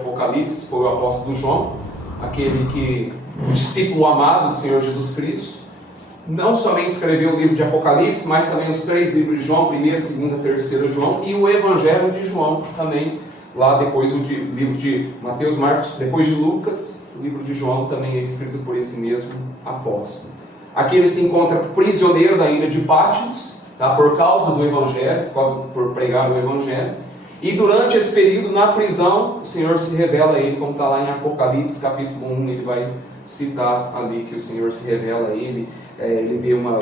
Apocalipse foi o apóstolo João, o discípulo amado do Senhor Jesus Cristo. Não somente escreveu o livro de Apocalipse, mas também os 3 livros de João, 1º, 2º, 3º João, e o Evangelho de João também, lá depois o livro de Mateus, Marcos, depois de Lucas, o livro de João também é escrito por esse mesmo apóstolo. Aqui ele se encontra prisioneiro da ilha de Patmos, tá, por causa do Evangelho, por pregar o Evangelho. E durante esse período na prisão, o Senhor se revela a ele, como está lá em Apocalipse capítulo 1, ele vai citar ali que o Senhor se revela a ele. Ele vê uma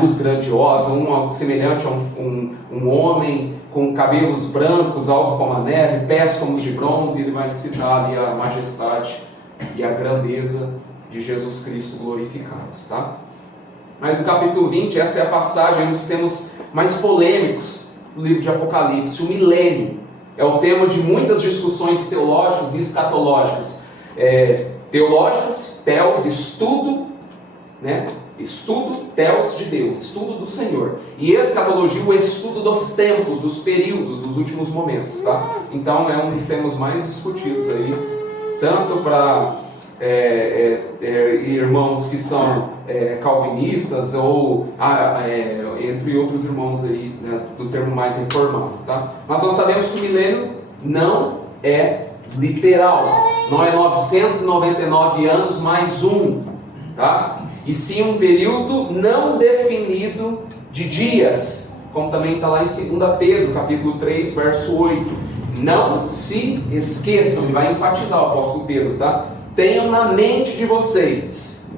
luz grandiosa, semelhante a um homem com cabelos brancos, alto como a neve, pés como de bronze, e ele vai citar ali a majestade e a grandeza de Jesus Cristo glorificado, tá? Mas no capítulo 20, essa é a passagem, um dos temas mais polêmicos do livro de Apocalipse, o milênio. É o tema de muitas discussões teológicas e escatológicas. Teológicas, teos, estudo, né? Estudo, teos de Deus, estudo do Senhor. E escatologia, o estudo dos tempos, dos períodos, dos últimos momentos, tá? Então é um dos temas mais discutidos aí, tanto para irmãos que são calvinistas ou entre outros irmãos aí, né, do termo mais reformado, tá? Mas nós sabemos que o milênio não é literal, não é 999 anos mais um, tá? E sim um período não definido de dias, como também está lá em 2 Pedro, capítulo 3, verso 8. Não se esqueçam, e vai enfatizar o apóstolo Pedro, tá? Tenham na mente de vocês,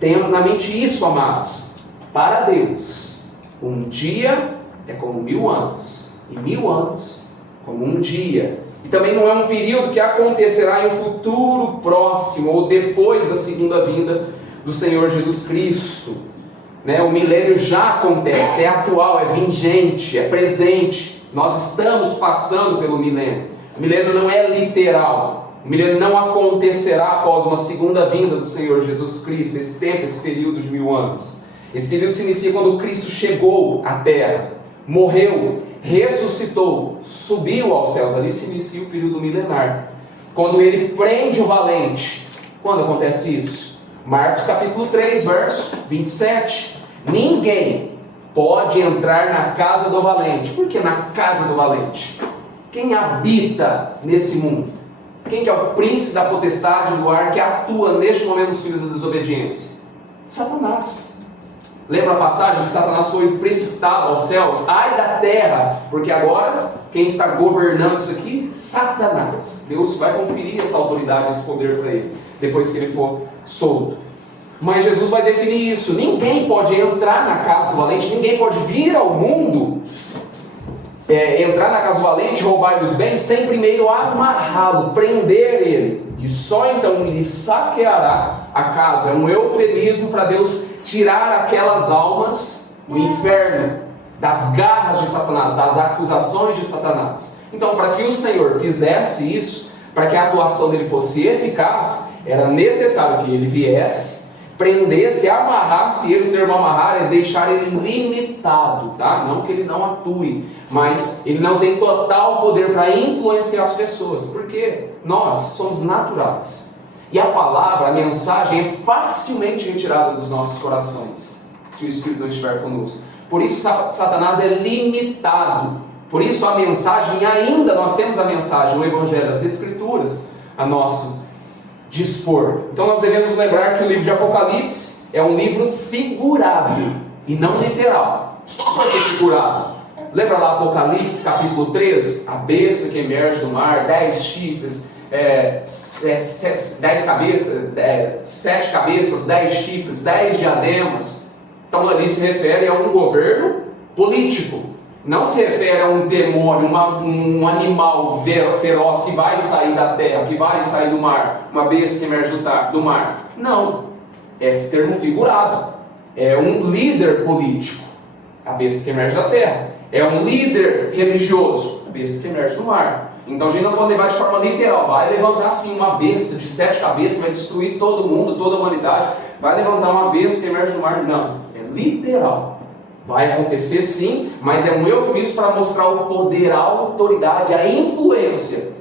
tenham na mente isso, amados, para Deus, um dia é como 1000 anos, e 1000 anos como um dia. E também não é um período que acontecerá em um futuro próximo, ou depois da segunda vinda do Senhor Jesus Cristo, né? O milênio já acontece, é atual, é vigente, é presente. Nós estamos passando pelo milênio. O milênio não é literal. O milênio não acontecerá após uma segunda vinda do Senhor Jesus Cristo. Esse tempo, esse período de 1000 anos. Esse período se inicia quando Cristo chegou à terra, morreu, ressuscitou, subiu aos céus. Ali se inicia o período milenar. Quando ele prende o valente. Quando acontece isso? Marcos capítulo 3, verso 27. Ninguém pode entrar na casa do valente. Por que na casa do valente? Quem habita nesse mundo? Quem que é o príncipe da potestade do ar que atua neste momento nos filhos da desobediência? Satanás. Lembra a passagem que Satanás foi precipitado aos céus? Ai da terra, porque agora quem está governando isso aqui? Satanás. Deus vai conferir essa autoridade, esse poder para ele, depois que ele for solto. Mas Jesus vai definir isso. Ninguém pode entrar na casa do valente, ninguém pode vir ao mundo, entrar na casa do valente, roubar-lhe os bens, sem primeiro amarrá-lo, prender ele. E só então ele saqueará a casa. É um eufemismo para Deus tirar aquelas almas do inferno, das garras de Satanás, das acusações de Satanás. Então, para que o Senhor fizesse isso, para que a atuação dele fosse eficaz, era necessário que ele viesse, prendesse, amarrasse ele. O termo amarrar é deixar ele limitado, tá? Não que ele não atue, mas ele não tem total poder para influenciar as pessoas, porque nós somos naturais. E a palavra, a mensagem é facilmente retirada dos nossos corações, se o Espírito não estiver conosco. Por isso Satanás é limitado. Por isso a mensagem, ainda nós temos a mensagem, o Evangelho, as Escrituras, a nosso dispor. Então nós devemos lembrar que o livro de Apocalipse é um livro figurado e não literal. Por que figurado? Lembra lá Apocalipse capítulo 3? A besta que emerge do mar, 10 chifres, 10 cabeças, 7 cabeças, 10 chifres, 10 diademas. Então ali se refere a um governo político. Não se refere a um demônio, um animal feroz que vai sair da terra, que vai sair do mar, uma besta que emerge do mar. Não, é termo figurado. É um líder político, a besta que emerge da terra. É um líder religioso, a besta que emerge do mar. Então a gente não pode levar de forma literal. Vai levantar assim uma besta de 7 cabeças, vai destruir todo mundo, toda a humanidade. Vai levantar uma besta que emerge do mar. Não, é literal. Vai acontecer sim, mas é um eufemismo para mostrar o poder, a autoridade, a influência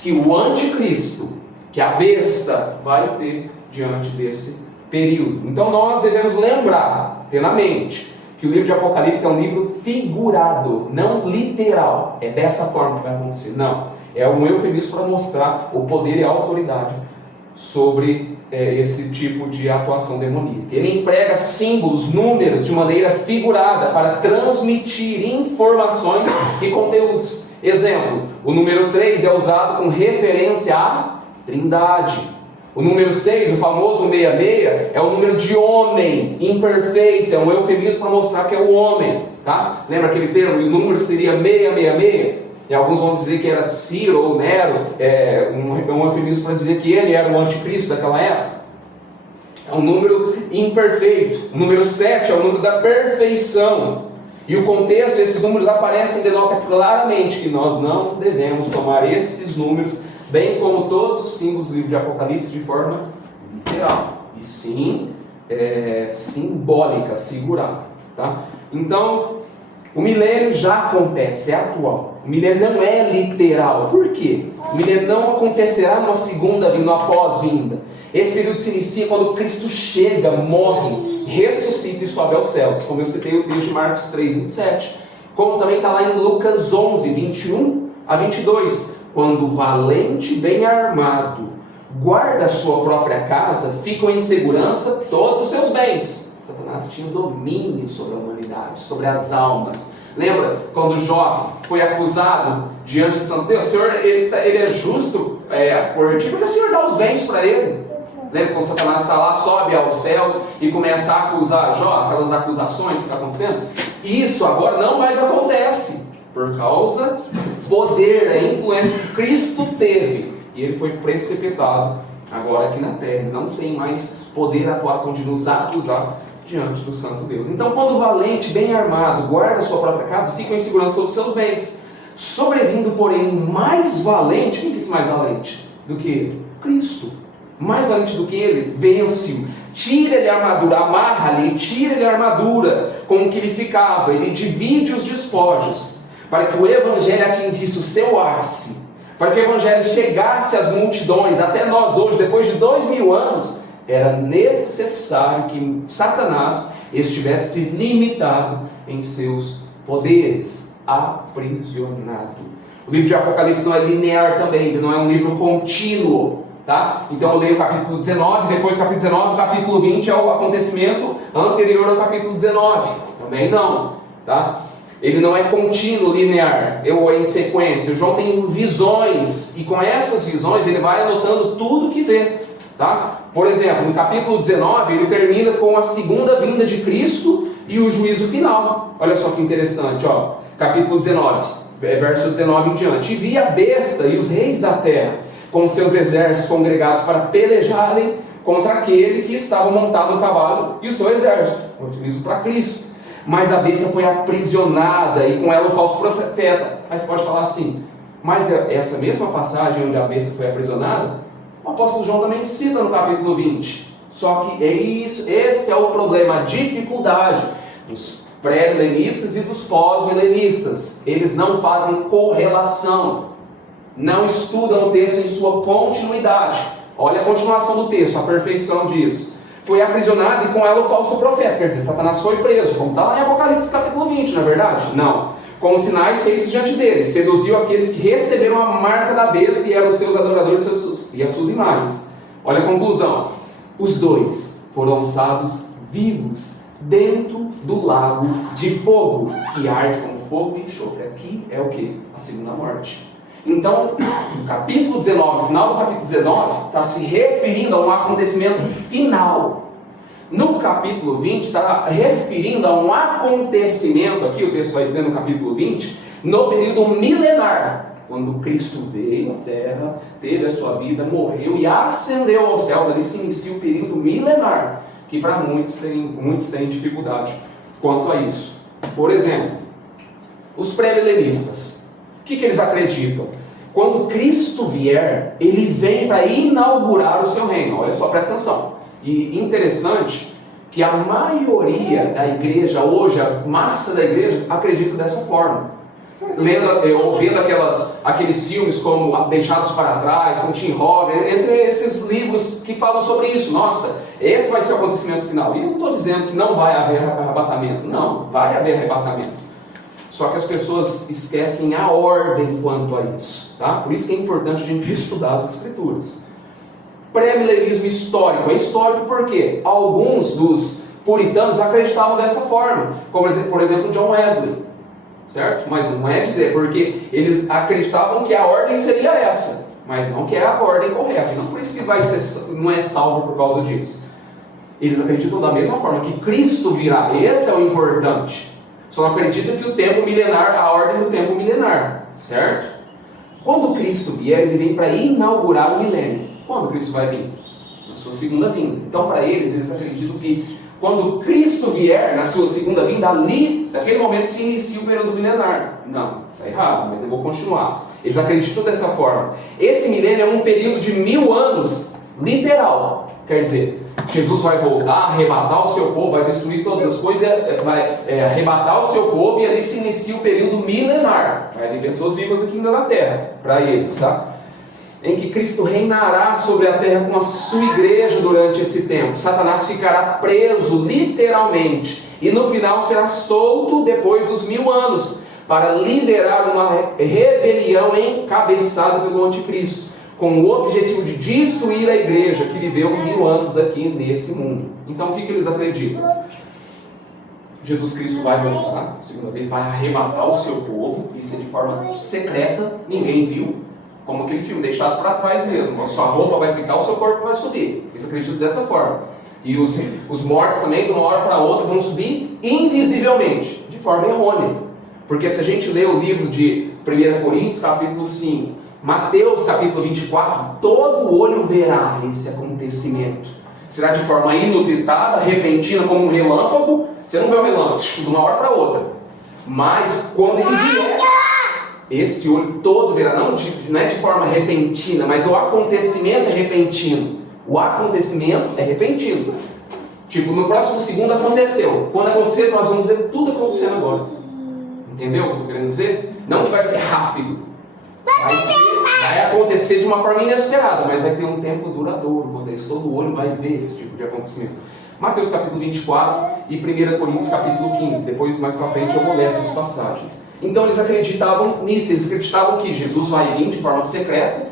que o anticristo, que a besta, vai ter diante desse período. Então nós devemos lembrar, ter na mente, que o livro de Apocalipse é um livro figurado, não literal. É dessa forma que vai acontecer. Não. É um eufemismo para mostrar o poder e a autoridade sobre esse tipo de atuação demoníaca. Ele emprega símbolos, números de maneira figurada para transmitir informações e conteúdos. Exemplo, o número 3 é usado com referência à Trindade. O número 6, o famoso 66, é o número de homem imperfeito, é um eufemismo para mostrar que é o homem, tá? Lembra aquele termo? O número seria 666? E alguns vão dizer que era Ciro ou Nero, um eufemismo para dizer que ele era o anticristo daquela época. É um número imperfeito. O número 7 é o número da perfeição. E o contexto, esses números aparecem e denota claramente que nós não devemos tomar esses números, bem como todos os símbolos do livro de Apocalipse, de forma literal, e sim simbólica, figurada. Tá? Então, o milênio já acontece, é atual. O milênio não é literal. Por quê? O milênio não acontecerá numa segunda vinda, numa pós-vinda. Esse período se inicia quando Cristo chega, morre, ressuscita e sobe aos céus. Como eu citei o texto de Marcos 3, 27. Como também está lá em Lucas 11, 21 a 22. Quando o valente bem armado guarda a sua própria casa, ficam em segurança todos os seus bens. Satanás tinha domínio sobre a humanidade, sobre as almas. Lembra quando Jó foi acusado diante de Santo Deus? O Senhor, ele é justo por ti, porque o Senhor dá os bens para ele. Lembra quando Satanás está lá, sobe aos céus e começa a acusar Jó, aquelas acusações que estão acontecendo? Isso agora não mais acontece, por causa do poder, da influência que Cristo teve. E ele foi precipitado agora aqui na terra. Não tem mais poder, atuação de nos acusar diante do Santo Deus. Então, quando o valente, bem armado, guarda a sua própria casa, fica em segurança todos os seus bens. Sobrevindo, porém, mais valente, quem é esse mais valente do que ele? Cristo. Mais valente do que ele, vence-o. Tira-lhe a armadura, amarra-lhe, tira-lhe a armadura com o que lhe ficava. Ele divide os despojos, para que o evangelho atingisse o seu ápice, para que o evangelho chegasse às multidões, até nós hoje, depois de 2000 anos, era necessário que Satanás estivesse limitado em seus poderes, aprisionado. O livro de Apocalipse não é linear também, não é um livro contínuo, tá? Então eu leio o capítulo 19, depois do capítulo 19, o capítulo 20 é o acontecimento anterior ao capítulo 19, também não, tá? Ele não é contínuo, linear, ou em sequência. O João tem visões, e com essas visões ele vai anotando tudo que vê, tá? Por exemplo, no capítulo 19, ele termina com a segunda vinda de Cristo e o juízo final. Olha só que interessante, ó. Capítulo 19, verso 19 em diante. E vi a besta e os reis da terra, com seus exércitos congregados para pelejarem contra aquele que estava montado no cavalo e o seu exército. Eu utilizo para Cristo. Mas a besta foi aprisionada e com ela o falso profeta. Aí você pode falar assim, mas essa mesma passagem onde a besta foi aprisionada, o apóstolo João também cita no capítulo 20. Só que é isso, esse é o problema, a dificuldade dos pré-milenistas e dos pós-milenistas. Eles não fazem correlação, não estudam o texto em sua continuidade. Olha a continuação do texto, a perfeição disso. Foi aprisionado e com ela o falso profeta, quer dizer, Satanás foi preso, como está lá em Apocalipse capítulo 20, não é verdade? Não. Com os sinais feitos diante dele, seduziu aqueles que receberam a marca da besta e eram os seus adoradores e as suas imagens. Olha a conclusão. Os dois foram lançados vivos dentro do lago de fogo, que arde como fogo e enxofre. Aqui é o que? A segunda morte. Então, no capítulo 19, no final do capítulo 19, está se referindo a um acontecimento final. No capítulo 20, está referindo a um acontecimento, aqui o texto vai dizer no capítulo 20, no período milenar, quando Cristo veio à terra, teve a sua vida, morreu e ascendeu aos céus. Ali se inicia o período milenar, que para muitos têm dificuldade quanto a isso. Por exemplo, os pré-milenistas, o que eles acreditam? Quando Cristo vier, ele vem para inaugurar o seu reino. Olha só, presta atenção. E interessante que a maioria da igreja hoje, a massa da igreja, acredita dessa forma. vendo aqueles filmes como Deixados para Trás, com Tim Robbins, entre esses livros que falam sobre isso. Nossa, esse vai ser o acontecimento final. E eu não estou dizendo que não vai haver arrebatamento. Não, vai haver arrebatamento. Só que as pessoas esquecem a ordem quanto a isso. Tá? Por isso que é importante a gente estudar as Escrituras. Pré-milenismo histórico. É histórico porque alguns dos puritanos acreditavam dessa forma. Como, por exemplo, John Wesley. Certo? Mas não é dizer, porque eles acreditavam que a ordem seria essa, mas não que é a ordem correta. Não por isso que não é salvo por causa disso. Eles acreditam da mesma forma que Cristo virá. Esse é o importante. Só não acreditam que o tempo milenar, a ordem do tempo milenar. Certo? Quando Cristo vier, ele vem para inaugurar o milênio. Quando Cristo vai vir? Na sua segunda vinda. Então, para eles acreditam que quando Cristo vier na sua segunda vinda, ali, naquele momento, se inicia o período milenar. Não, está errado, mas eu vou continuar. Eles acreditam dessa forma. Esse milênio é um período de 1000 anos, literal. Quer dizer, Jesus vai voltar, arrebatar o seu povo, vai destruir todas as coisas, vai arrebatar o seu povo, e ali se inicia o período milenar. Vai haver pessoas vivas aqui ainda na terra, para eles, tá? Em que Cristo reinará sobre a terra com a sua igreja durante esse tempo. Satanás ficará preso, literalmente, e no final será solto depois dos 1000 anos, para liderar uma rebelião encabeçada pelo anticristo, com o objetivo de destruir a igreja que viveu 1000 anos aqui nesse mundo. Então o que eles acreditam? Jesus Cristo vai voltar, segunda vez, vai arrebatar o seu povo, isso é de forma secreta, ninguém viu. Como aquele filme, Deixados para Trás mesmo. A sua roupa vai ficar, o seu corpo vai subir. Eles acreditam dessa forma. E os mortos também, de uma hora para outra, vão subir invisivelmente, de forma errônea. Porque se a gente lê o livro de 1 Coríntios, capítulo 5, Mateus, capítulo 24, todo olho verá esse acontecimento. Será de forma inusitada, repentina, como um relâmpago. Você não vê o relâmpago de uma hora para outra. Mas quando ele vier, esse olho todo verá, não é de forma repentina, mas o acontecimento é repentino. O acontecimento é repentino. Tipo, no próximo segundo aconteceu. Quando acontecer, nós vamos ver tudo acontecendo agora. Entendeu o que eu estou querendo dizer? Não que vai ser rápido. Vai acontecer de uma forma inesperada, mas vai ter um tempo duradouro. Quando todo olho vai ver esse tipo de acontecimento. Mateus capítulo 24 e 1 Coríntios capítulo 15. Depois, mais para frente, eu vou ler essas passagens. Então eles acreditavam nisso, eles acreditavam que Jesus vai vir de forma secreta,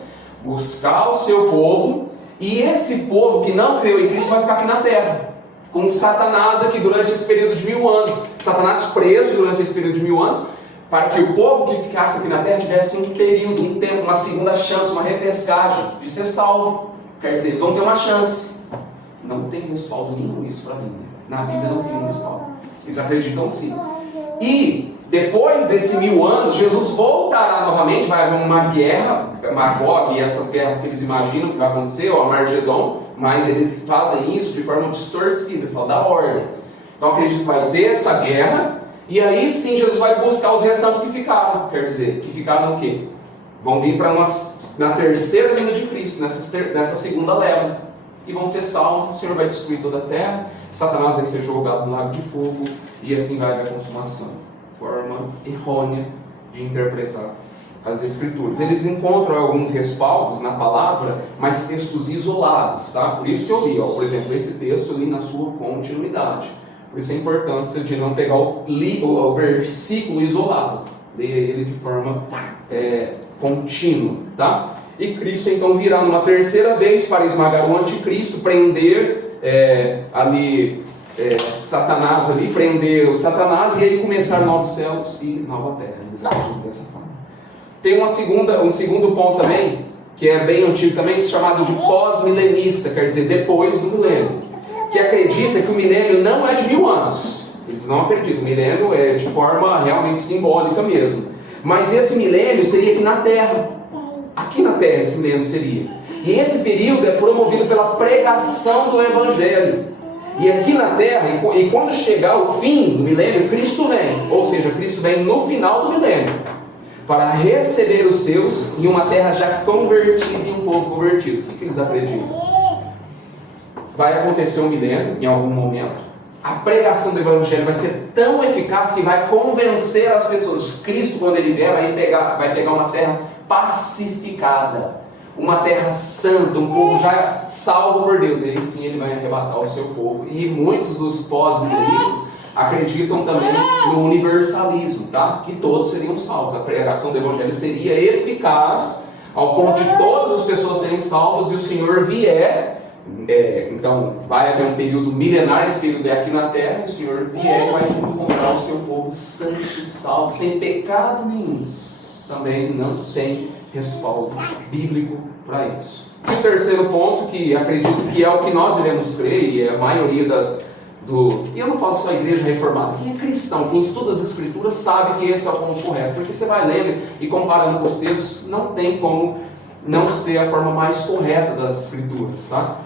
buscar o seu povo, e esse povo que não creu em Cristo vai ficar aqui na terra, com Satanás aqui durante esse período de 1000 anos, Satanás preso durante esse período de 1000 anos, para que o povo que ficasse aqui na terra tivesse um período, um tempo, uma segunda chance, uma repescagem de ser salvo. Quer dizer, eles vão ter uma chance. Não tem respaldo nenhum isso para mim. Na Bíblia não tem nenhum respaldo. Eles acreditam sim. E depois desse 1000 anos, Jesus voltará novamente, vai haver uma guerra, Magog e essas guerras que eles imaginam que vai acontecer, ou Armagedon, mas eles fazem isso de forma distorcida, fala da ordem. Então acredito que vai ter essa guerra, e aí sim Jesus vai buscar os restantes que ficaram, quer dizer, que ficaram o quê? Vão vir na terceira vinda de Cristo, nessa segunda leva, e vão ser salvos, o Senhor vai destruir toda a terra, Satanás vai ser jogado no lago de fogo, e assim vai haver a consumação. Forma errônea de interpretar as Escrituras. Eles encontram alguns respaldos na palavra, mas textos isolados, tá? Por isso que eu li, por exemplo, esse texto eu li na sua continuidade. Por isso a importância de não pegar o versículo isolado, ler ele de forma contínua, tá? E Cristo então virá numa terceira vez para esmagar o anticristo, prender Satanás ali, prender o Satanás e aí começar novos céus e nova terra. Eles acreditam dessa forma. Tem um segundo ponto também, que é bem antigo também, chamado de pós-milenista, quer dizer, depois do milênio, que acredita que o milênio não é de 1000 anos. Eles não acreditam, o milênio é de forma realmente simbólica mesmo. Mas esse milênio seria aqui na terra. Aqui na terra esse milênio seria. E esse período é promovido pela pregação do Evangelho. E aqui na terra, e quando chegar o fim do milênio, Cristo vem. Ou seja, Cristo vem no final do milênio, para receber os seus em uma terra já convertida e um povo convertido. O que eles acreditam? Vai acontecer um milênio em algum momento. a pregação do Evangelho vai ser tão eficaz que vai convencer as pessoas. Cristo, quando ele vier, vai pegar uma terra pacificada, uma terra santa, um povo já salvo por Deus. E aí sim ele vai arrebatar o seu povo. E muitos dos pós-milenistas acreditam também no universalismo, tá? Que todos seriam salvos. A pregação do Evangelho seria eficaz ao ponto de todas as pessoas serem salvas e o Senhor vier. Então vai haver um período milenar, esse período é aqui na terra, e o Senhor vier e vai encontrar o seu povo santo e salvo, sem pecado nenhum, também não sem respaldo bíblico para isso. E o terceiro ponto, que acredito que é o que nós devemos crer, e a maioria e eu não falo só a igreja reformada, quem é cristão, quem estuda as escrituras sabe que esse é o ponto correto, porque você vai lendo e comparando com os textos, não tem como não ser a forma mais correta das escrituras, tá?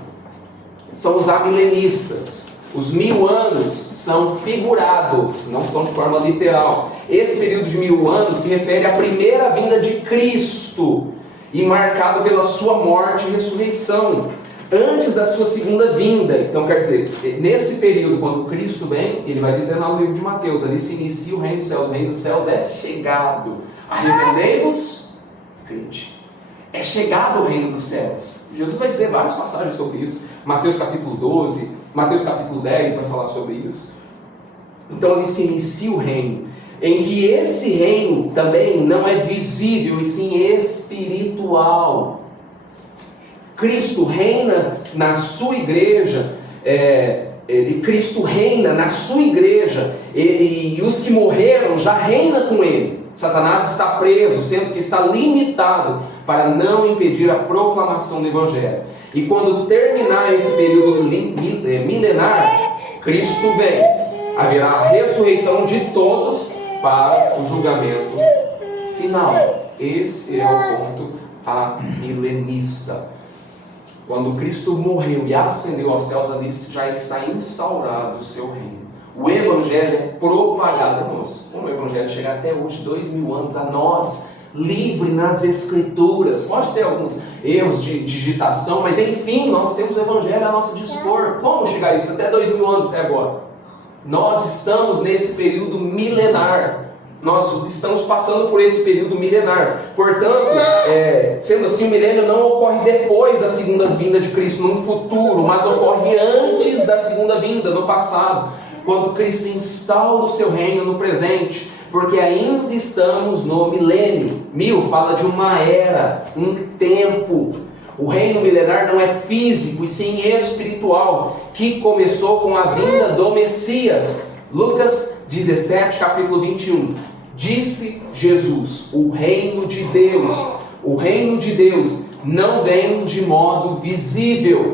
São os amilenistas. Os 1000 anos são figurados, não são de forma literal. Esse período de 1000 anos se refere à primeira vinda de Cristo, e marcado pela sua morte e ressurreição, antes da sua segunda vinda. Então quer dizer, nesse período, quando Cristo vem, ele vai dizer lá no livro de Mateus, ali se inicia o reino dos céus. O reino dos céus é chegado. Arrependei-vos, crente. É chegado o reino dos céus. Jesus vai dizer várias passagens sobre isso. Mateus capítulo 12, Mateus capítulo 10 vai falar sobre isso. Então ali se inicia o reino, em que esse reino também não é visível, e sim espiritual. Cristo reina na sua igreja, Cristo reina na sua igreja, e os que morreram já reinam com ele. Satanás está preso, sendo que está limitado para não impedir a proclamação do Evangelho. E quando terminar esse período milenar, Cristo vem. Haverá a ressurreição de todos para o julgamento final. Esse é o ponto amilenista. Quando Cristo morreu e ascendeu aos céus, ali já está instaurado o seu reino. O Evangelho é propagado, irmãos. Como o Evangelho chega até hoje, 2000 anos, a nós, livre nas Escrituras. Pode ter alguns erros de digitação, mas enfim, nós temos o Evangelho a nosso dispor. Como chegar a isso? Até 2000 anos até agora. Nós estamos nesse período milenar. Nós estamos passando por esse período milenar. Portanto, sendo assim, o milênio não ocorre depois da segunda vinda de Cristo, no futuro, mas ocorre antes da segunda vinda, no passado, quando Cristo instaura o seu reino no presente, porque ainda estamos no milênio. 1000 fala de uma era, um tempo. O reino milenar não é físico, e sim espiritual, que começou com a vinda do Messias. Lucas 17, capítulo 21. Disse Jesus: o reino de Deus não vem de modo visível,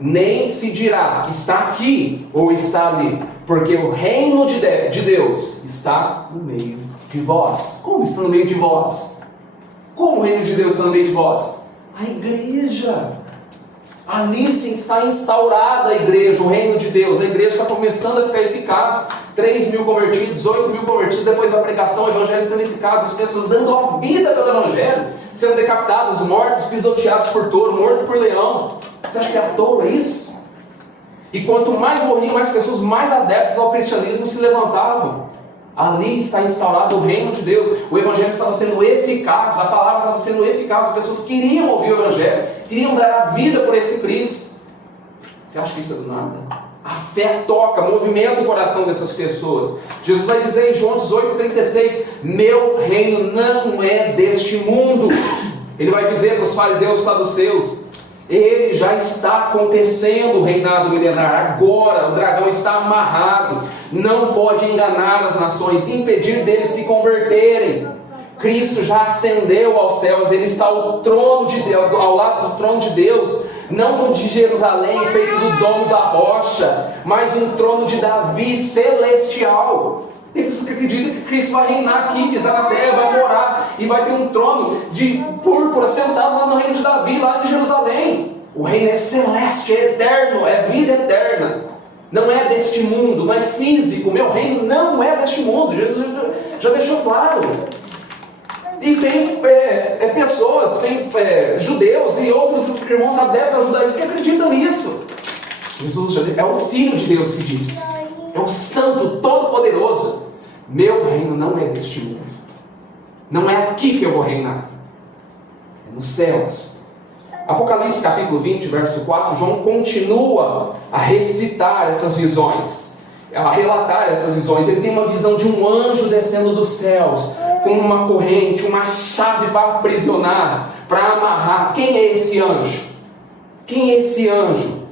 nem se dirá que está aqui ou está ali, porque o reino de Deus está no meio de vós. Como está no meio de vós? Como o reino de Deus está no meio de vós? A igreja. Ali sim está instaurada a igreja, o reino de Deus. A igreja está começando a ficar eficaz. 3.000 convertidos, 8.000 convertidos depois da pregação, o evangelho sendo eficaz, as pessoas dando a vida pelo evangelho, sendo decapitados, mortos, pisoteados por touro, mortos por leão. Você acha que é à toa isso? E quanto mais morriam, mais pessoas, mais adeptas ao cristianismo se levantavam. Ali está instaurado o reino de Deus. O evangelho estava sendo eficaz, a palavra estava sendo eficaz, as pessoas queriam ouvir o evangelho, queriam dar a vida por esse Cristo. Você acha que isso é do nada? A fé toca, movimenta o coração dessas pessoas. Jesus vai dizer em João 18:36: meu reino não é deste mundo. Ele vai dizer para os fariseus e saduceus: ele já está acontecendo o reinado milenar. Agora o dragão está amarrado, não pode enganar as nações, impedir deles se converterem. Cristo já ascendeu aos céus, ele está ao trono de Deus, ao lado do trono de Deus, não no de Jerusalém, feito do domo da rocha, mas um trono de Davi celestial. Tem pessoas que acreditam que Cristo vai reinar aqui, pisar na terra, vai morar, e vai ter um trono de púrpura sentado lá no reino de Davi, lá em Jerusalém. O reino é celeste, é eterno, é vida eterna. Não é deste mundo, não é físico. Meu reino não é deste mundo. Jesus já deixou claro. E tem pessoas, tem judeus e outros irmãos adeptos a judaísmo que acreditam nisso. Jesus é o Filho de Deus que diz. É o Santo, Todo-Poderoso. Meu reino não é deste mundo. Não é aqui que eu vou reinar. É nos céus. Apocalipse capítulo 20, verso 4, João continua a recitar essas visões, a relatar essas visões. Ele tem uma visão de um anjo descendo dos céus, com uma corrente, uma chave para aprisionar, para amarrar. Quem é esse anjo? Quem é esse anjo?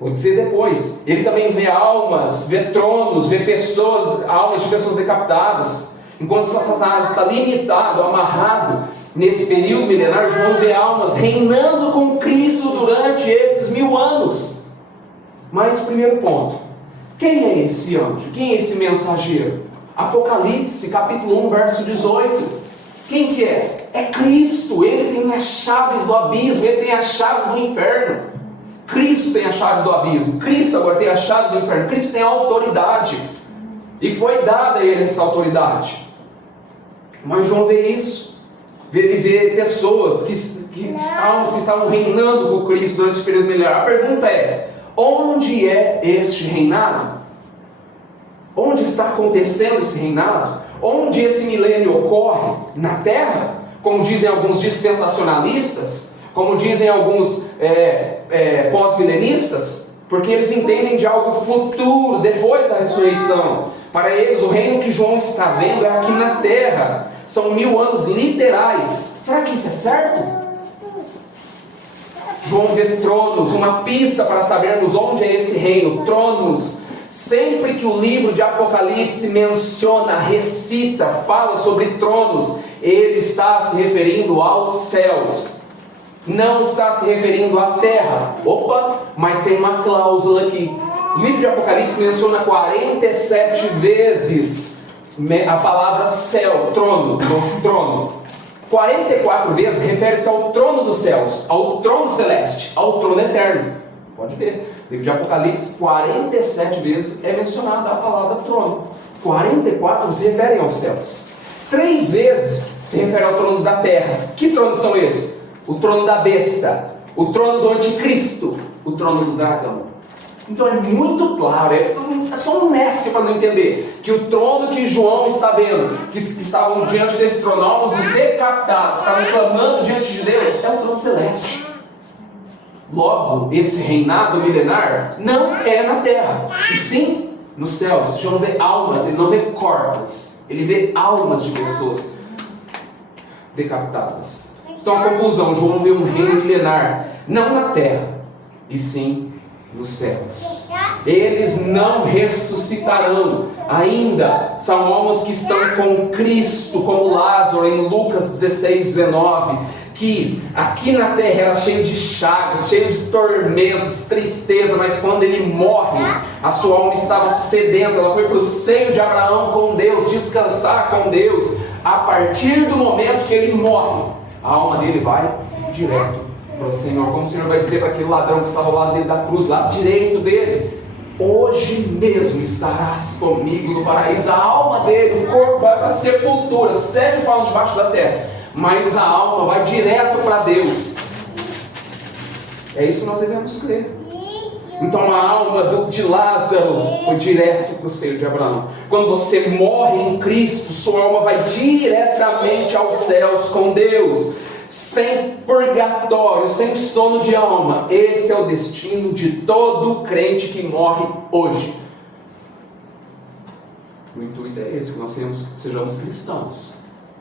Vou dizer depois. Ele também vê almas, vê tronos, vê pessoas, almas de pessoas decapitadas. Enquanto Satanás está limitado, amarrado nesse período milenar, João vê almas reinando com Cristo durante esses 1000 anos. Mas, primeiro ponto, quem é esse anjo? Quem é esse mensageiro? Apocalipse, capítulo 1, verso 18. Quem que é? É Cristo. Ele tem as chaves do abismo, ele tem as chaves do inferno. Cristo tem as chaves do abismo. Cristo agora tem as chaves do inferno. Cristo tem a autoridade. E foi dada a ele essa autoridade. Mas João vê isso. Ele vê pessoas que estavam reinando com Cristo durante o período milenar. A pergunta é: onde é este reinado? Onde está acontecendo esse reinado? Onde esse milênio ocorre? Na terra? Como dizem alguns dispensacionalistas? Como dizem alguns pós-milenistas? Porque eles entendem de algo futuro, depois da ressurreição. Para eles, o reino que João está vendo é aqui na terra. São 1000 anos literais. Será que isso é certo? João vê tronos, uma pista para sabermos onde é esse reino. Tronos. Sempre que o livro de Apocalipse menciona, recita, fala sobre tronos, ele está se referindo aos céus. Não está se referindo à terra. Opa, mas tem uma cláusula aqui. O livro de Apocalipse menciona 47 vezes a palavra céu, trono, trono. 44 vezes refere-se ao trono dos céus, ao trono celeste, ao trono eterno. Pode ver, o livro de Apocalipse 47 vezes é mencionada a palavra trono. 44 se referem aos céus. 3 vezes se refere ao trono da terra. Que tronos são esses? O trono da besta, o trono do anticristo, o trono do dragão. Então é muito claro, é só um Nessie para não entender, que o trono que João está vendo, que estavam diante desse trono, almas os decapitados, estavam clamando diante de Deus, é o trono celeste. Logo, esse reinado milenar não é na terra, e sim nos céus. João vê almas, ele não vê corpos, ele vê almas de pessoas decapitadas. Então a conclusão, João vê um reino milenar, não na terra, e sim nos céus. Eles não ressuscitarão ainda. São almas que estão com Cristo, como Lázaro em Lucas 16, 19, que aqui na terra era cheio de chagas, cheio de tormentos, tristeza, mas quando ele morre, a sua alma estava sedenta, ela foi para o seio de Abraão com Deus, descansar com Deus. A partir do momento que ele morre, a alma dele vai direto para o Senhor, como o Senhor vai dizer para aquele ladrão que estava lá dentro da cruz, lá direito dele: hoje mesmo estarás comigo no paraíso. A alma dele, o corpo vai para a sepultura, 7 palmos debaixo da terra, mas a alma vai direto para Deus. É isso que nós devemos crer. Então a alma de Lázaro foi direto para o seio de Abraão. Quando você morre em Cristo, sua alma vai diretamente aos céus com Deus, sem purgatório, sem sono de alma. Esse é o destino de todo crente que morre hoje. O intuito é esse, que nós sejamos cristãos,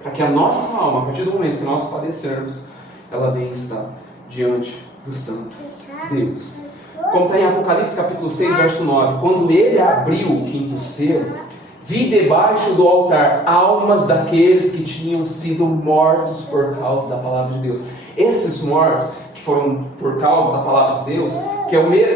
para que a nossa alma, a partir do momento que nós padecermos, ela venha estar diante do Santo Deus. Como está em Apocalipse capítulo 6, verso 9: quando ele abriu o 5º selo, vi debaixo do altar almas daqueles que tinham sido mortos por causa da palavra de Deus. Esses mortos que foram por causa da palavra de Deus,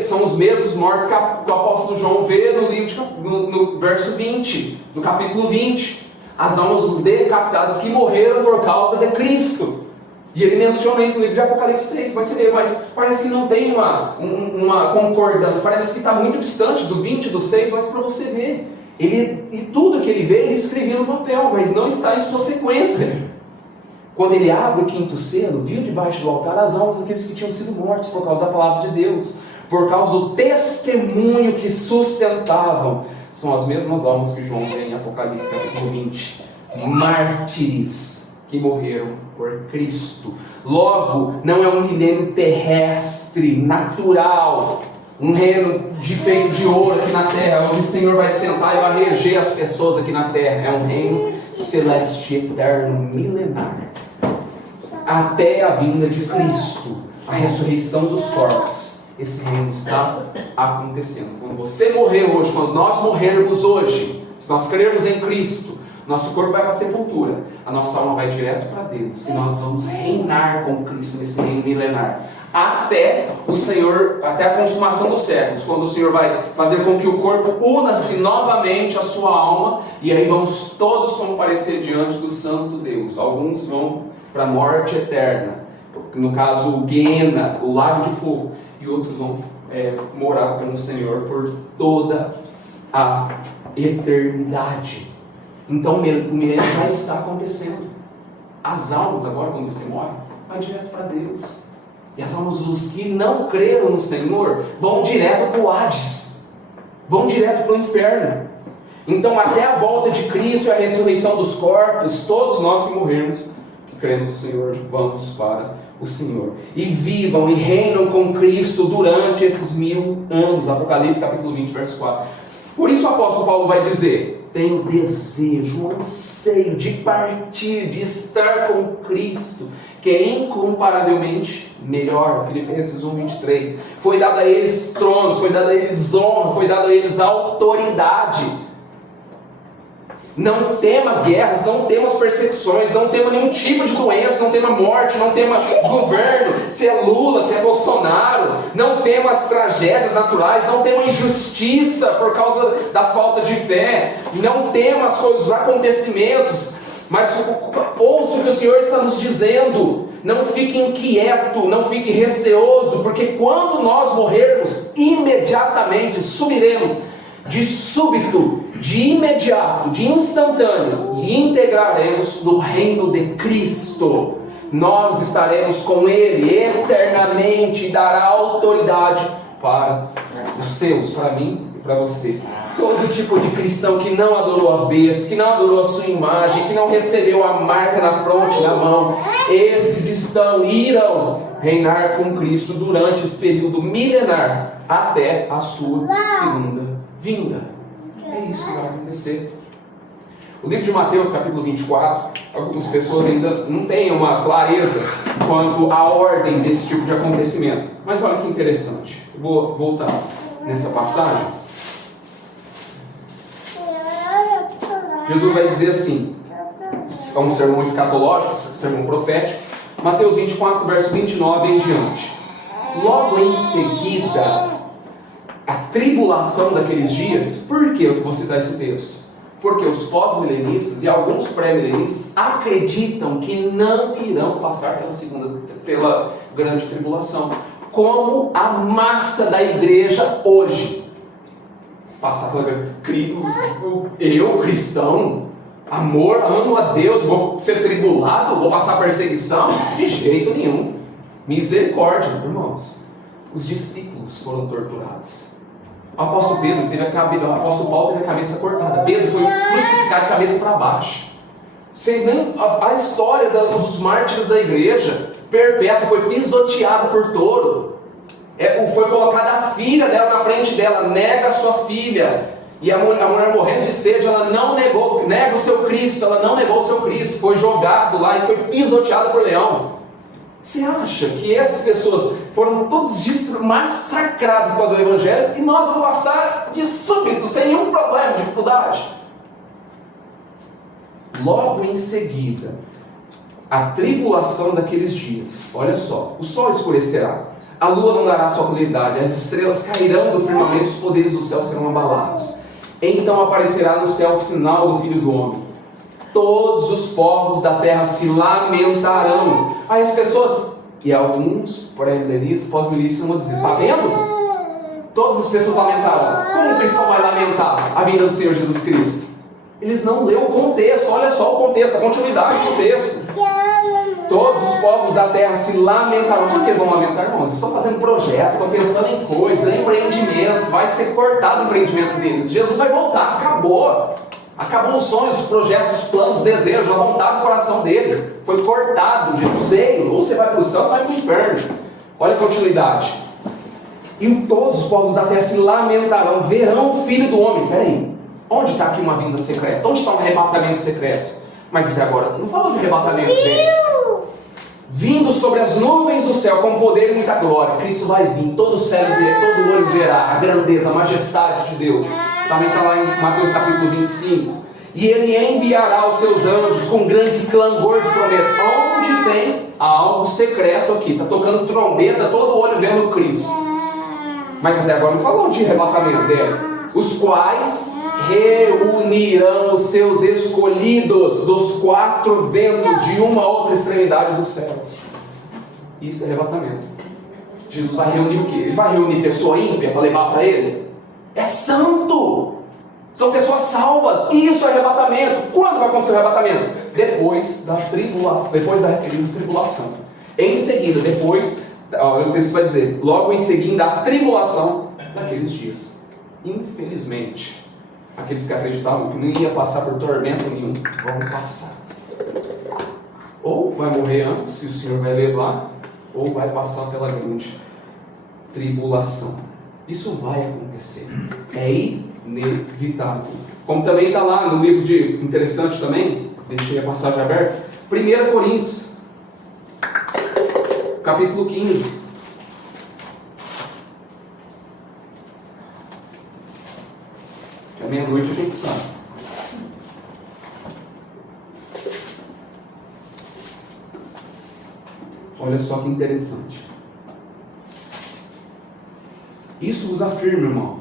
são os mesmos mortos que o apóstolo João vê no livro, no verso 20, do capítulo 20. As almas dos decapitados que morreram por causa de Cristo. E ele menciona isso no livro de Apocalipse 6, mas você vê, mas parece que não tem uma concordância, parece que está muito distante do 20 e do 6, mas para você ver, e tudo que ele vê, ele escrevia no papel, mas não está em sua sequência. Quando ele abre o quinto selo, viu debaixo do altar as almas daqueles que tinham sido mortos por causa da palavra de Deus, por causa do testemunho que sustentavam. São as mesmas almas que João vê em Apocalipse capítulo 20. Mártires que morreram por Cristo. Logo, não é um milênio terrestre, natural, um reino feito de ouro aqui na terra, onde o Senhor vai sentar e vai reger as pessoas aqui na terra. É um reino celeste, eterno, milenar, até a vinda de Cristo, a ressurreição dos corpos. Esse reino está acontecendo. Quando você morrer hoje, quando nós morrermos hoje, se nós crermos em Cristo, nosso corpo vai para a sepultura, a nossa alma vai direto para Deus, e nós vamos reinar com Cristo nesse reino milenar, até o Senhor, até a consumação dos séculos, quando o Senhor vai fazer com que o corpo una-se novamente à sua alma, e aí vamos todos comparecer diante do Santo Deus. Alguns vão para a morte eterna, no caso o Guiena, o lago de fogo, e outros vão morar com o Senhor por toda a eternidade. Então o milênio já está acontecendo. As almas agora, quando você morre, vai direto para Deus. E as almas dos que não creram no Senhor vão direto para o Hades, vão direto para o inferno. Então até a volta de Cristo e a ressurreição dos corpos, todos nós que morrermos, que cremos no Senhor, vamos para o Senhor. E vivam e reinam com Cristo durante esses 1000 anos. Apocalipse capítulo 20, verso 4. Por isso o apóstolo Paulo vai dizer: tenho desejo, anseio de partir, de estar com Cristo, que é incomparavelmente melhor. Filipenses 1:23. Foi dado a eles tronos, foi dado a eles honra, foi dado a eles autoridade. Não tema guerras, não temas perseguições, não tema nenhum tipo de doença, não tema morte, não tema governo, se é Lula, se é Bolsonaro, não tema as tragédias naturais, não tema injustiça por causa da falta de fé, não tema as coisas, os acontecimentos, mas ouça o que o Senhor está nos dizendo. Não fique inquieto, não fique receoso, porque quando nós morrermos, imediatamente subiremos de súbito, de imediato, de instantâneo, e integraremos no reino de Cristo. Nós estaremos com Ele eternamente e dará autoridade para os seus, para mim e para você. Todo tipo de cristão que não adorou a besta, que não adorou a sua imagem, que não recebeu a marca na fronte e na mão, esses irão reinar com Cristo durante esse período milenar, até a sua segunda vinda. É isso que vai acontecer. O livro de Mateus, capítulo 24, algumas pessoas ainda não têm uma clareza quanto à ordem desse tipo de acontecimento. Mas olha que interessante. Eu vou voltar nessa passagem. Jesus vai dizer assim, é um sermão escatológico, um sermão profético, Mateus 24, verso 29 em diante. Logo em seguida, a tribulação daqueles dias. Por que eu vou citar esse texto? Porque os pós-milenistas e alguns pré-milenistas acreditam que não irão passar pela grande tribulação, como a massa da igreja hoje. Passar pela grande eu, cristão, amo a Deus, vou ser tribulado, vou passar perseguição? De jeito nenhum. Misericórdia, irmãos. Os discípulos foram torturados. O apóstolo Paulo teve a cabeça cortada. Pedro foi crucificado de cabeça para baixo. Vocês nem a história dos mártires da igreja perpétua, foi pisoteado por touro. Foi colocada a filha dela na frente dela, nega a sua filha. E a mulher morrendo de sede, ela não nega o seu Cristo, ela não negou o seu Cristo, foi jogado lá e foi pisoteado por leão. Você acha que essas pessoas foram todos massacrados por causa do Evangelho e nós vamos passar de súbito, sem nenhum problema, dificuldade? Logo em seguida, a tribulação daqueles dias, olha só, o sol escurecerá, a lua não dará sua claridade, as estrelas cairão do firmamento, os poderes do céu serão abalados. Então aparecerá no céu o sinal do Filho do Homem. Todos os povos da terra se lamentarão. Aí as pessoas, e alguns pré-milenistas, pós-milenistas vão dizer, está vendo? Todas as pessoas lamentarão. Como o cristão vai lamentar a vinda do Senhor Jesus Cristo? Eles não lêem o contexto. Olha só o contexto, a continuidade do texto. Todos os povos da terra se lamentarão. Por que eles vão lamentar, irmãos? Eles estão fazendo projetos, estão pensando em coisas, em empreendimentos. Vai ser cortado o empreendimento deles. Jesus vai voltar, acabou. Acabou os sonhos, os projetos, os planos, os desejos, a vontade do coração dele. Foi cortado. Jesus veio. Ou você vai para o céu, ou você vai para o inferno. Olha a continuidade. E todos os povos da terra se lamentarão, verão o Filho do Homem. Peraí, onde está aqui uma vinda secreta? Onde está um arrebatamento secreto? Mas até agora você não falou de arrebatamento dele. Vindo sobre as nuvens do céu com poder e muita glória. Cristo vai vir, todo o céu verá, todo olho verá a grandeza, a majestade de Deus. Também está lá em Mateus capítulo 25. E ele enviará os seus anjos com grande clangor de trombeta. Onde tem algo secreto aqui? Está tocando trombeta, todo olho vendo Cristo. Mas até agora não falou de arrebatamento dele. Os quais reunirão os seus escolhidos dos quatro ventos de uma outra extremidade dos céus. Isso é arrebatamento. Jesus vai reunir o quê? Ele vai reunir pessoa ímpia para levar para ele? É santo! São pessoas salvas. Isso é arrebatamento. Quando vai acontecer o arrebatamento? Depois da tribulação. Depois da referida tribulação. Em seguida, depois, o texto vai dizer, logo em seguida a tribulação daqueles dias. Infelizmente, aqueles que acreditavam que não ia passar por tormento nenhum, vão passar. Ou vai morrer antes, se o Senhor vai levar, ou vai passar pela grande tribulação. Isso vai acontecer. É inevitável. Como também está lá no livro de... Interessante também, deixei a passagem aberta. 1 Coríntios, capítulo 15. À meia-noite a gente sabe. Olha só que interessante. Isso vos afirma, irmão.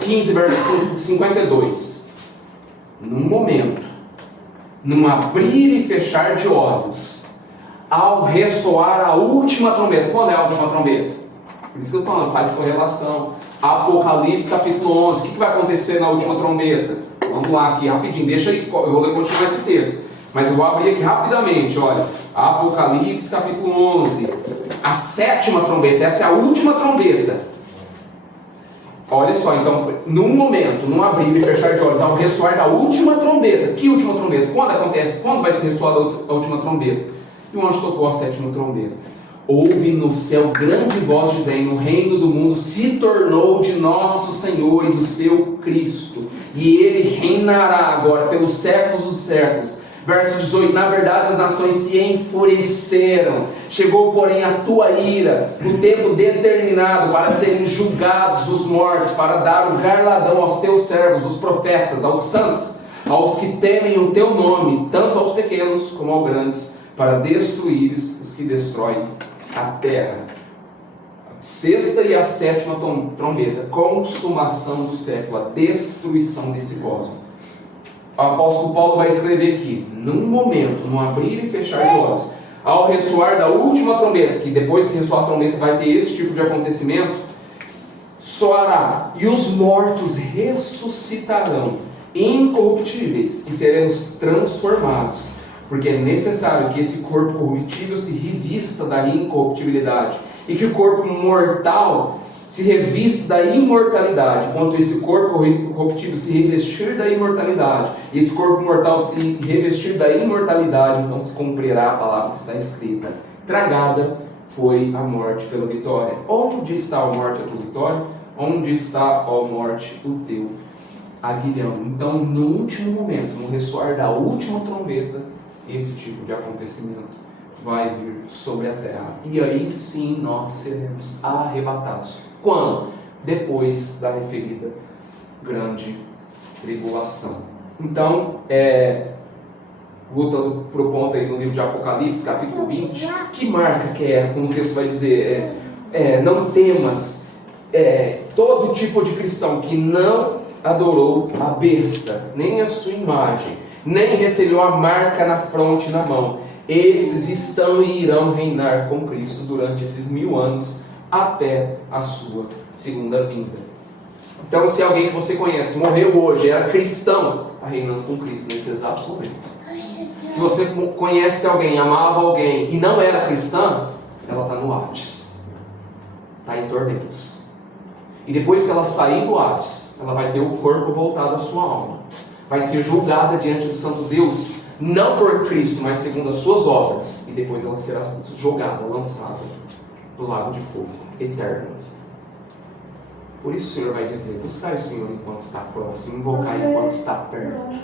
15, verso 52. Num momento, num abrir e fechar de olhos, ao ressoar a última trombeta. Quando é a última trombeta? Por isso que eu estou falando, faz correlação. Apocalipse capítulo 11. O que vai acontecer na última trombeta? Vamos lá aqui, rapidinho. Deixa aí, eu vou ler continuar esse texto. Mas eu vou abrir aqui rapidamente, olha. Apocalipse capítulo 11. A sétima trombeta, essa é a última trombeta. Olha só, então, num momento, num abrir e fechar de olhos, ao ressoar da última trombeta. Que última trombeta? Quando acontece? Quando vai ser ressoada a última trombeta? E o anjo tocou a sétima trombeta. Houve no céu grande voz dizendo: o reino do mundo se tornou de nosso Senhor e do seu Cristo, e ele reinará agora pelos séculos dos séculos. Verso 18: na verdade as nações se enfureceram, chegou porém a tua ira, o tempo determinado para serem julgados os mortos, para dar o galardão aos teus servos, os profetas, aos santos, aos que temem o teu nome, tanto aos pequenos como aos grandes, para destruires os que destroem a terra. A sexta e a sétima trombeta, consumação do século, a destruição desse cosmos. O apóstolo Paulo vai escrever aqui: num momento, num abrir e fechar de olhos, ao ressoar da última trombeta, que depois que ressoar a trombeta vai ter esse tipo de acontecimento, soará, e os mortos ressuscitarão incorruptíveis, e seremos transformados, porque é necessário que esse corpo corruptível se revista da incorruptibilidade, e que o corpo mortal se revista da imortalidade, enquanto esse corpo corruptível se revestir da imortalidade, e esse corpo mortal se revestir da imortalidade, então se cumprirá a palavra que está escrita: tragada foi a morte pela vitória. Onde está a morte, a tua vitória? Onde está, ó morte, o teu aguilhão? Então, no último momento, no ressoar da última trombeta, esse tipo de acontecimento vai vir sobre a terra. E aí sim nós seremos arrebatados. Quando? Depois da referida grande tribulação. Então, voltando para o ponto aí no livro de Apocalipse, capítulo 20, que marca que é, como o texto vai dizer, não temas, todo tipo de cristão que não adorou a besta, nem a sua imagem, nem recebeu a marca na fronte e na mão, esses estão e irão reinar com Cristo durante esses 1000 anos, até a sua segunda vinda. Então, se alguém que você conhece morreu hoje, era cristão, está reinando com Cristo nesse exato momento. Se você conhece alguém, amava alguém e não era cristã, ela está no Hades, está em tormentos. E depois que ela sair do Hades, ela vai ter o corpo voltado à sua alma. Vai ser julgada diante do Santo Deus, não por Cristo, mas segundo as suas obras. E depois ela será jogada, lançada no lago de fogo eterno. Por isso o Senhor vai dizer: buscai o Senhor enquanto está próximo, invocai enquanto está perto.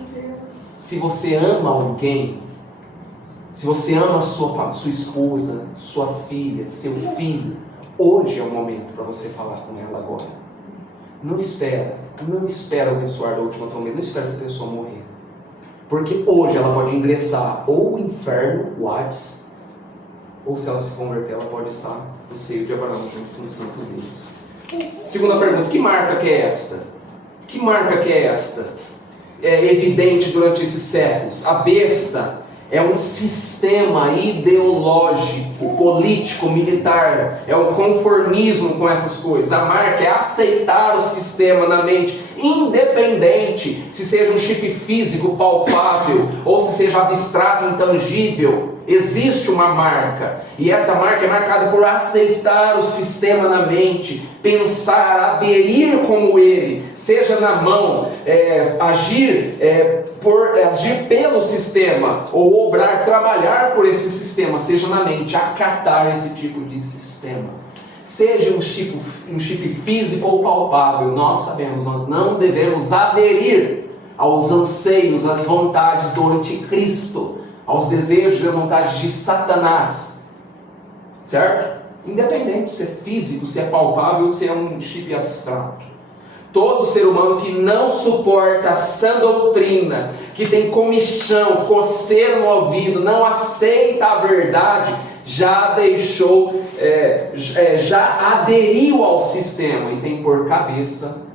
Se você ama alguém, se você ama sua esposa, sua filha, seu filho, hoje é o momento para você falar com ela agora. Não espera o ressoar da última trombeta, não espera essa pessoa morrer. Porque hoje ela pode ingressar ou o inferno, o Hades, ou se ela se converter, ela pode estar no seio de Abraão junto com o Santo Deus. Segunda pergunta: que marca que é esta? Que marca que é esta? É evidente durante esses séculos. A besta é um sistema ideológico, político, militar. É um conformismo com essas coisas. A marca é aceitar o sistema na mente, independente se seja um chip físico palpável ou se seja abstrato, intangível. Existe uma marca, e essa marca é marcada por aceitar o sistema na mente, pensar, aderir como ele, seja na mão, agir pelo sistema, ou obrar, trabalhar por esse sistema, seja na mente, acatar esse tipo de sistema. Seja um chip físico ou palpável, nós sabemos, nós não devemos aderir aos anseios, às vontades do anticristo, aos desejos e às vontades de Satanás, certo? Independente se é físico, se é palpável, se é um chip abstrato. Todo ser humano que não suporta a sã doutrina, que tem comichão, coceira no ouvido, não aceita a verdade, já deixou, já aderiu ao sistema e tem por cabeça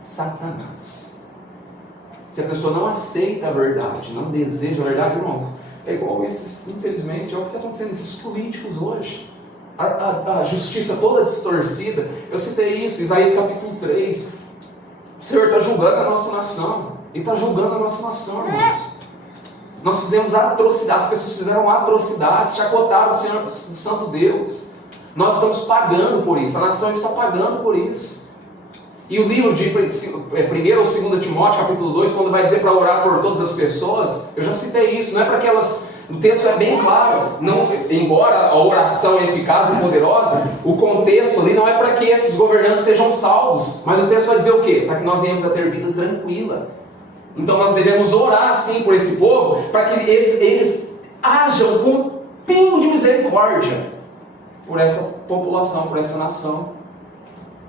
Satanás. Se a pessoa não aceita a verdade, não deseja a verdade, irmão, é igual esses, infelizmente, é o que está acontecendo, esses políticos hoje. A justiça toda distorcida. Eu citei isso, Isaías capítulo 3. O Senhor está julgando a nossa nação. Ele está julgando a nossa nação, irmãos. Nós fizemos atrocidades, as pessoas fizeram atrocidades, chacotaram o Senhor, o Santo Deus. Nós estamos pagando por isso, a nação está pagando por isso. E o livro de 1 ou 2 Timóteo, capítulo 2, quando vai dizer para orar por todas as pessoas, eu já citei isso, não é para que elas... O texto é bem claro, não, embora a oração é eficaz e poderosa, o contexto ali não é para que esses governantes sejam salvos, mas o texto vai dizer o quê? Para que nós venhamos a ter vida tranquila. Então nós devemos orar sim por esse povo, para que eles hajam com um pingo de misericórdia por essa população, por essa nação.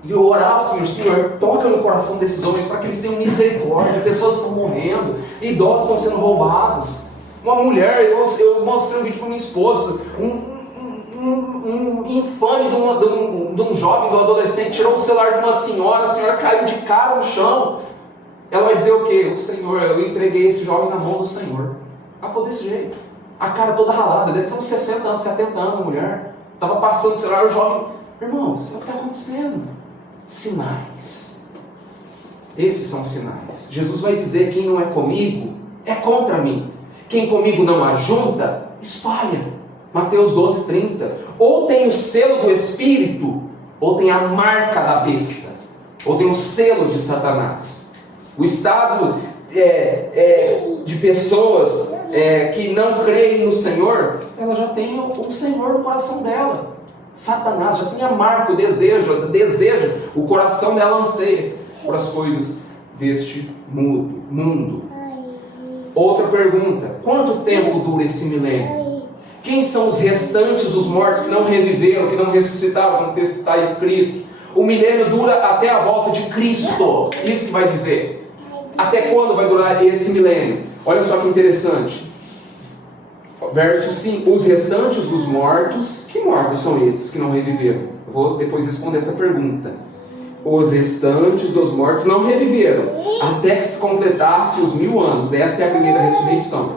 E orar ao Senhor: Senhor, toca no coração desses homens para que eles tenham misericórdia. Pessoas estão morrendo, idosos estão sendo roubados. Uma mulher, eu mostrei um vídeo para minha esposa, um infame de um jovem, de um adolescente, tirou o celular de uma senhora, a senhora caiu de cara no chão. Ela vai dizer o quê? O Senhor, eu entreguei esse jovem na mão do Senhor. Ela falou desse jeito, a cara toda ralada, deve ter uns 60 anos, 70 anos a mulher, estava passando o celular, o jovem... Irmãos, é o que está acontecendo. Sinais. Esses são sinais. Jesus vai dizer: quem não é comigo, é contra mim. Quem comigo não ajunta, espalha. Mateus 12:30. Ou tem o selo do Espírito, ou tem a marca da besta, ou tem o selo de Satanás. O estado de pessoas que não creem no Senhor, ela já tem o Senhor no coração dela. Satanás já tem a marca, o deseja, o coração dela anseia por as coisas deste mundo. Outra pergunta: quanto tempo dura esse milênio? Quem são os restantes dos mortos que não reviveram, que não ressuscitaram, como o texto está escrito? O milênio dura até a volta de Cristo. Isso que vai dizer. Até quando vai durar esse milênio? Olha só que interessante. Verso 5: os restantes dos mortos. Que mortos são esses que não reviveram? Eu vou depois responder essa pergunta. Os restantes dos mortos não reviveram, até que se completasse os 1000 anos. Esta é a primeira ressurreição.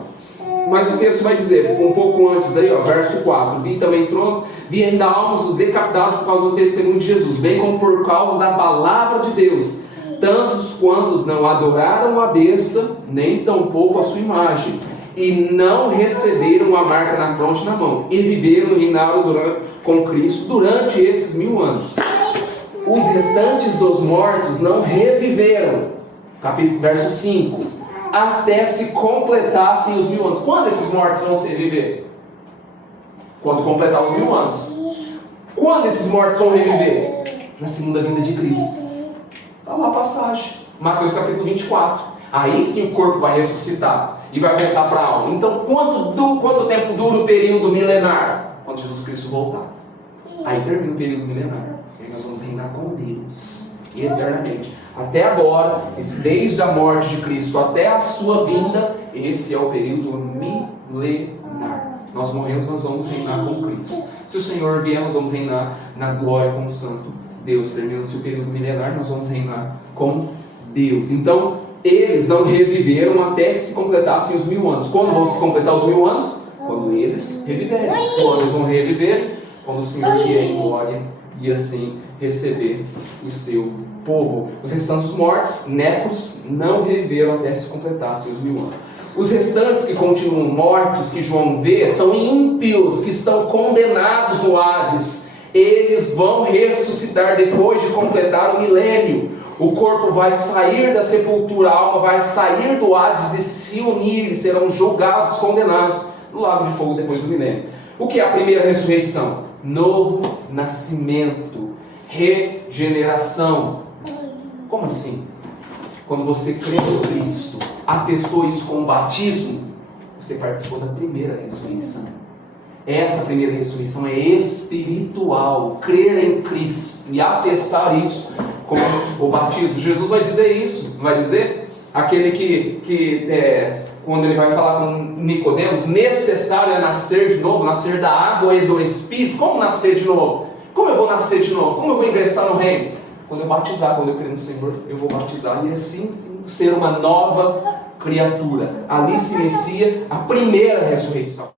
Mas o texto vai dizer, um pouco antes aí, verso 4: vi também tronos, vi ainda almas dos decapitados por causa do testemunho de Jesus, bem como por causa da palavra de Deus, tantos quantos não adoraram a besta, nem tampouco a sua imagem, e não receberam a marca na fronte e na mão, e viveram e reinaram com Cristo durante esses 1000 anos. Os restantes dos mortos não reviveram, verso 5, até se completassem os 1000 anos. Quando esses mortos vão se reviver? Quando completar os 1000 anos. Quando esses mortos vão reviver? Na segunda vinda de Cristo. Está lá a passagem, Mateus capítulo 24. Aí sim o corpo vai ressuscitar e vai voltar para a alma. Então quanto tempo dura o período milenar? Quando Jesus Cristo voltar. Aí termina o período milenar. E aí nós vamos reinar com Deus eternamente. Até agora, desde a morte de Cristo até a sua vinda, esse é o período milenar. Nós morremos, nós vamos reinar com Cristo. Se o Senhor vier, nós vamos reinar na glória com o Santo Deus. Termina-se o período milenar, nós vamos reinar com Deus. Então, eles não reviveram até que se completassem os 1000 anos. Quando vão se completar os 1000 anos? Quando eles reviverem. Quando eles vão reviver? Quando o Senhor vier em glória e assim receber o seu povo. Os restantes mortos, nécros, não reviveram até se completassem os 1000 anos. Os restantes que continuam mortos, que João vê, são ímpios, que estão condenados no Hades. Eles vão ressuscitar depois de completar o milênio. O corpo vai sair da sepultura, a alma vai sair do Hades e se unir, e serão julgados, condenados no lago de fogo depois do milênio. O que é a primeira ressurreição? Novo nascimento, regeneração. Como assim? Quando você crê em Cristo, atestou isso com o batismo, você participou da primeira ressurreição. Essa primeira ressurreição é espiritual. Crer em Cristo e atestar isso com o batismo. Jesus vai dizer isso, não vai dizer? Aquele que quando ele vai falar com Nicodemos, necessário é nascer de novo, nascer da água e do Espírito. Como nascer de novo? Como eu vou nascer de novo? Como eu vou ingressar no reino? Quando eu batizar, quando eu crer no Senhor, eu vou batizar e assim ser uma nova criatura. Ali se inicia a primeira ressurreição.